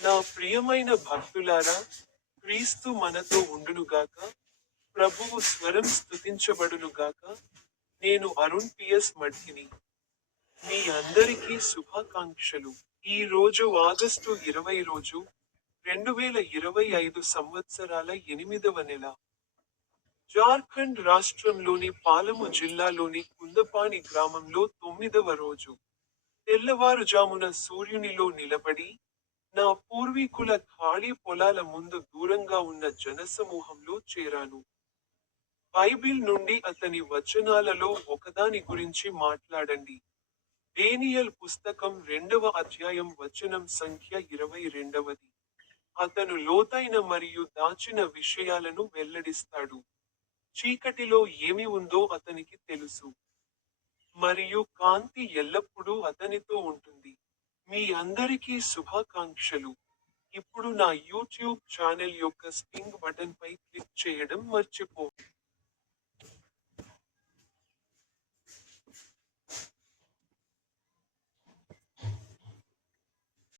నా ప్రియమైన భక్తులారా క్రీస్తు మనతో ఉండునుగాక ప్రభువు స్వరం స్థుతించబడునుగాక నేను అరుణ్ పిఎస్ మడ్కిని మీ అందరికీ శుభాకాంక్షలు. ఈ రోజు ఆగస్టు ఇరవై రోజు రెండు వేల ఇరవై ఐదు సంవత్సరాల ఎనిమిదవ నెల. జార్ఖండ్ రాష్ట్రంలోని పాలము జిల్లాలోని కుందపాణి గ్రామంలో తొమ్మిదవ రోజు. తెల్లవారుజామున సూర్యునిలో నిలబడి నా పూర్వీకుల ఖాళీ పొలాల ముందు దూరంగా ఉన్న జనసమూహంలో చేరాను. బైబిల్ నుండి అతని వచనాలలో ఒకదాని గురించి మాట్లాడండి. డేనియల్ పుస్తకం రెండవ అధ్యాయం వచనం సంఖ్య ఇరవై రెండవది. అతను లోతైన మరియు దాచిన విషయాలను వెల్లడిస్తాడు. చీకటిలో ఏమి ఉందో అతనికి తెలుసు. మరియు కాంతి ఎల్లప్పుడూ అతనితో ఉంటుంది. మీ అందరికీ శుభాకాంక్షలు. ఇప్పుడు నా యూట్యూబ్ ఛానల్ యొక్క స్టింగ్ బటన్ పై క్లిక్ చేయడం మర్చిపో